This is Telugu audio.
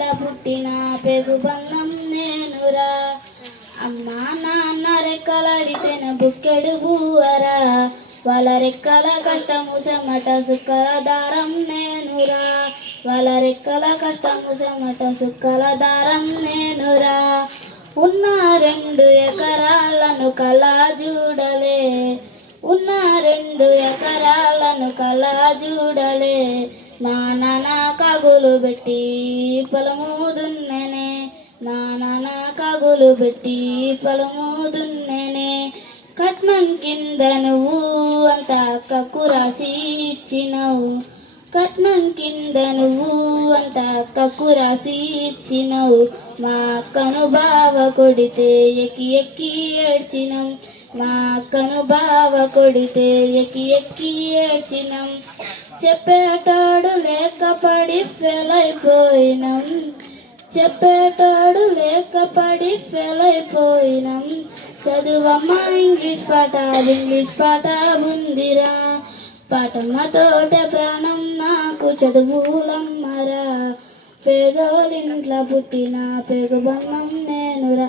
పేదోలింట్ల పుట్టిన పెగుబంధం నేనురా. అమ్మా నాన్న రెక్కలడితేన బుక్కెడు బూవరా వాళ్ళ రెక్కల కష్టము చెమట సుక్కల దారం నేనురా. వాళ్ళ రెక్కల కష్టము చెమట సుక్కల దారం నేనురా. ఉన్న రెండు ఎకరాలను కలా చూడలే ఉన్న రెండు ఎకరాలను కలా చూడలే మా నాన్న కగులు పెట్టి పొలము నానా నాన్న కగులు పెట్టి పొలముదున్ననే. కట్నం కింద నువ్వు అంత అక్కకు రాసి ఇచ్చినవు. కట్నం కింద నువ్వు అంత అక్కకు రాసి ఇచ్చినవు. మా అక్కను బావ కొడితే ఎక్కి ఎక్కి ఏడ్చినం. మా అక్కను బావ కొడితే ఎక్కి ఎక్కి ఏడ్చినం. చెప్పేటాడు లేకపడి ఫెయిల్ అయిపోయినాం చెప్పేటోడు లేకపడి ఫెయిల్ అయిపోయినాం చదువమ్మ ఇంగ్లీష్ పాట ఇంగ్లీష్ పాట ఉందిరా. పాటమ్మ తోట ప్రాణం నాకు చదువులమ్మరా. పేదోలింట్ల పుట్టిన పెగుబన్నం నేనురా.